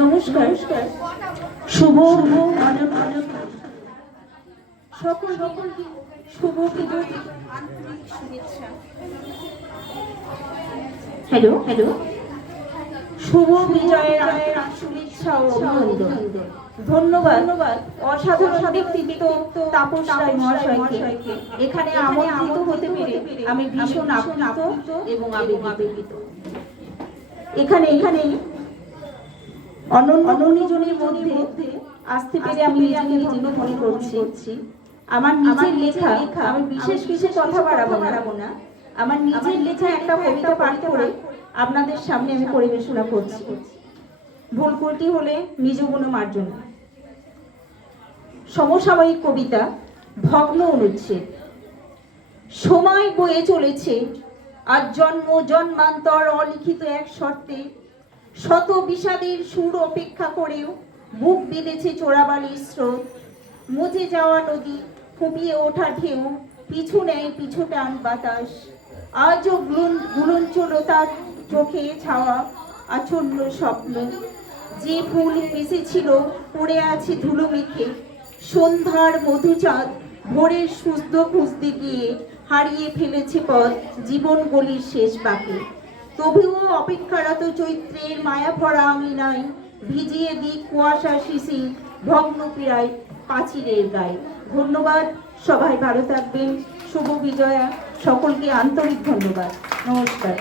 নমস্কার। শুভ সকল শুভ পুজো শুভেচ্ছা। হ্যালো, শুভ বিজয়ের শুভেচ্ছা ও অভিনন্দন। ধন্যবাদ অসাধারণ ব্যক্তিত্ব তাপস রায় মহাশয়কে এখানে আমন্ত্রিত হতে পেরে আমি ভীষণ আপ্লুত এবং আবেগিত। এখানে অনন্যজনের মধ্যে আসতে পেরে আমি নিজেকে ধন্য মনে করছি। আমার নিজের লেখা, আমি বিশেষ কথা বাড়াবো না, আমার নিজের লেখা একটা কবিতা পাঠ করে আপনাদের সামনে আমি পরিবেশনা করছি। ভুল ত্রুটি হলে নিজ গুণে মার্জনা। সমসাময়িক কবিতা, ভগ্ন অনুচ্ছেদ। সময় বয়ে চলেছে, আজ জন্ম জন্মান্তর অলিখিত এক শর্তে, শত বিষাদের সুর অপেক্ষা করেও বুক বেঁধেছে চোরাবালির স্রোত। মুছে যাওয়া নদী, ফুপিয়ে ওঠা ঢেউ, পিছু নেয় পিছু টান বাতাস। আজও গুলঞ্চলতার চোখে ছাওয়া আচ্ছন্ন স্বপ্ন। যে ফুল মিশেছিল পড়ে আছে ধুলো মেখে, সন্ধ্যার মধুচাঁদ ভোরের সুস্থ খুঁজতে গিয়ে হারিয়ে ফেলেছে পথ জীবন গলির শেষ বাকি। তবুও অপেক্ষারত চৈত্রের মায়া ভরা আঙিনায় ভিজিয়ে দিক কুয়াশা শিশির ভগ্ন পীড়ায় পাঁচিলের গায়ে। ধন্যবাদ, সবাই ভালো থাকবেন। শুভ বিজয়া, সকলকে আন্তরিক ধন্যবাদ। নমস্কার।